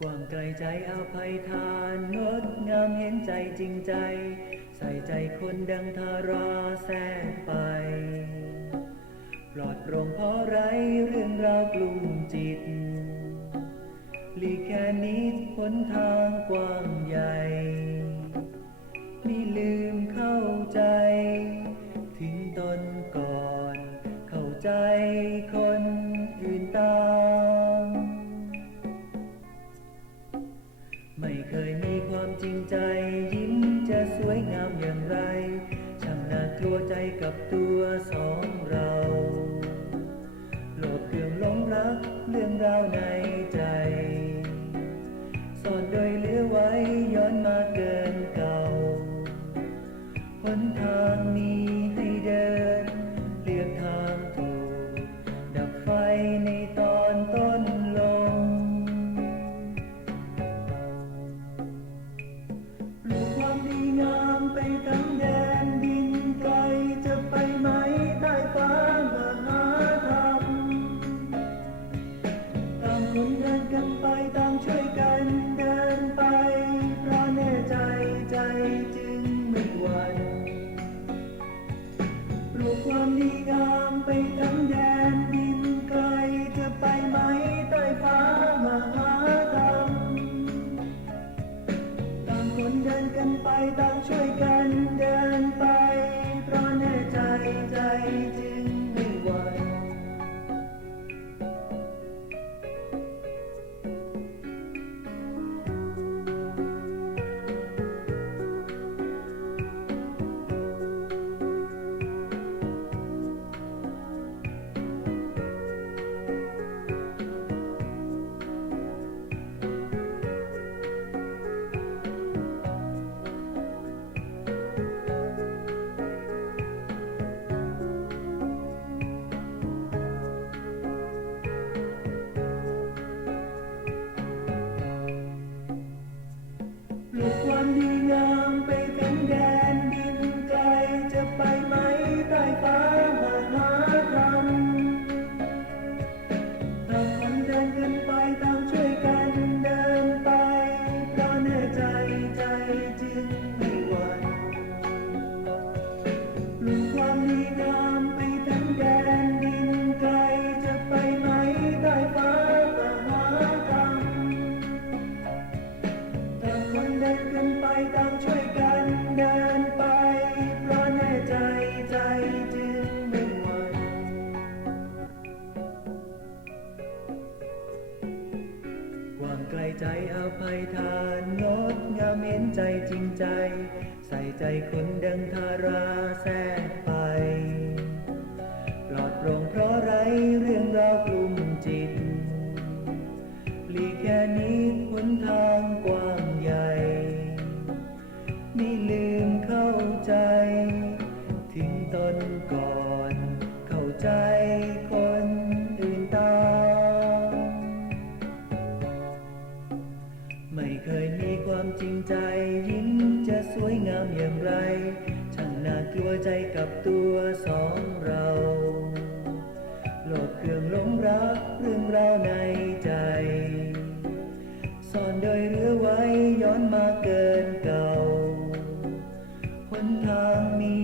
กว้างไกลใจอภัยทานงดงามเห็นใจจริงใจ ใส่ใจคนดังทาราแทรกไป ปลอดโปร่งเพราะไรเรื่องราวกลุ่มจิตหลีกแค่นี้พ้นทางกว้าง ริงใจยิ้มจะสวยงามอย่างไร ช่างน่ากลัวใจกับตัวสองเรา โลภเกื่อมล้มรักเรื่องราวใน ปลูกความดีงามไปทั้งแดนดินไกลจะไปไหมใต้ฟ้ามหาธรรมต่างคนเดินกันไปต่างช่วยกัน ปลูก ลใจอภัยทานงดงามเห็นใจจริงใจ ใส่ใจคนดังทาราแทรกไป ปลอดโปร่งเพราะไรเรื่องราวกลุ่มจิตหลีกแค่นี้หนทางกว้างใหญ่ ไม่ลืมเข้าใจามอย่างไร ช่างน่ากี่วใจกับตัวสองเรา โลกเครื่องลงรักเรื่องราวในใจ ซ่อนโดยเรือไว้ย้อนมาเกินเก่าหนทางมี